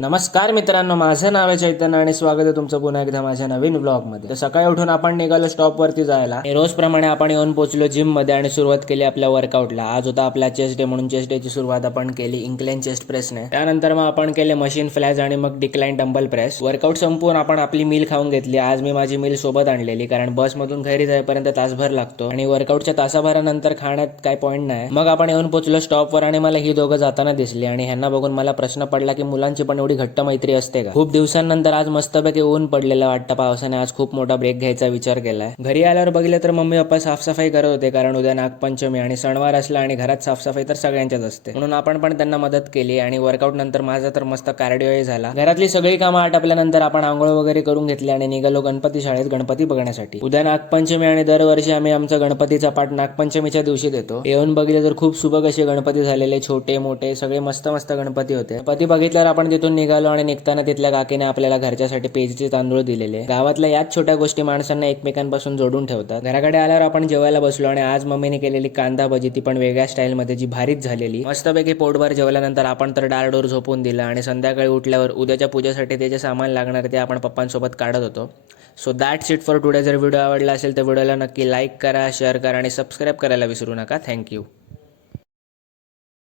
नमस्कार मित्रांनो, माझं नाव आहे चैतन्य आणि स्वागत आहे तुमचं पुन्हा एकदा माझ्या नवीन व्लॉगमध्ये. तर सकाळी उठून आपण निघालो स्टॉपवरती जायला आणि रोजप्रमाणे आपण येऊन पोहोचलो जिममध्ये आणि सुरुवात केली आपल्या वर्कआउटला. आज होता आपला चेस्ट डे, म्हणून चेस्ट डेची सुरुवात आपण केली इन्क्लाइन चेस्ट प्रेसने. त्यानंतर मग आपण केले मशीन फ्लॅश आणि मग डिक्लाइन डंबल प्रेस. वर्कआउट संपवून आपण आपली मील खाऊन घेतली. आज मी माझी मील सोबत आणलेली, कारण बसमधून घरी जाईपर्यंत तासभर लागतो आणि वर्कआउटच्या तासाभरानंतर खाण्यात काय पॉईंट नाही. मग आपण येऊन पोहोचलो स्टॉपवर आणि मला ही दोघं जाताना दिसली आणि ह्यांना बघून मला प्रश्न पडला की मुलांची पण एवढी घट्ट मैत्री असते का. खूप दिवसांनंतर आज मस्तपैकी ऊन पडलेलं वाटतं पावसाने. आज खूप मोठा ब्रेक घ्यायचा विचार केलाय. घरी आल्यावर बघितलं तर मम्मी पप्पा साफसफाई करत होते, कारण उद्या नागपंचमी आणि सणवार असला आणि घरात साफसफाई तर सगळ्यांच्याच असते, म्हणून आपण पण त्यांना मदत केली. आणि वर्कआउट नंतर माझा तर मस्त कार्डिओही झाला. घरातली सगळी कामं आटपल्यानंतर आपण आंघोळ वगैरे करून घेतली आणि निघालो गणपती शाळेत गणपती बघण्यासाठी. उद्या नागपंचमी आणि दरवर्षी आम्ही आमचा गणपतीचा पाठ नागपंचमीच्या दिवशी देतो. येऊन बघितलं तर खूप सुबक असे गणपती झालेले, छोटे मोठे सगळे मस्त मस्त गणपती होते. गणपती बघितल्यावर आपण तिथून निघालो आणि निघताना तिथल्या काकीने आपल्याला घरच्यासाठी पेजचे तांदूळ दिलेले. गावातल्या याच छोट्या गोष्टी माणसांना एकमेकांपासून जोडून ठेवतात. घराकडे आल्यावर आपण जेवायला बसलो आणि आज मम्मीने केलेली कांदा भजी, ती पण वेगळ्या स्टाईल मध्ये, जी भारीच झालेली. मस्तपैकी पोटभर जेवल्यानंतर आपण तर डारडोर झोपून दिलं आणि संध्याकाळी उठल्यावर उद्याच्या पूजेसाठी ते जे सामान लागणार ते आपण पप्पांसोबत काढत होतो. So that's it for today. जर व्हिडिओ आवडला असेल तर व्हिडिओला नक्की लाईक करा, शेअर करा आणि सबस्क्राईब करायला विसरू नका. थँक्यू.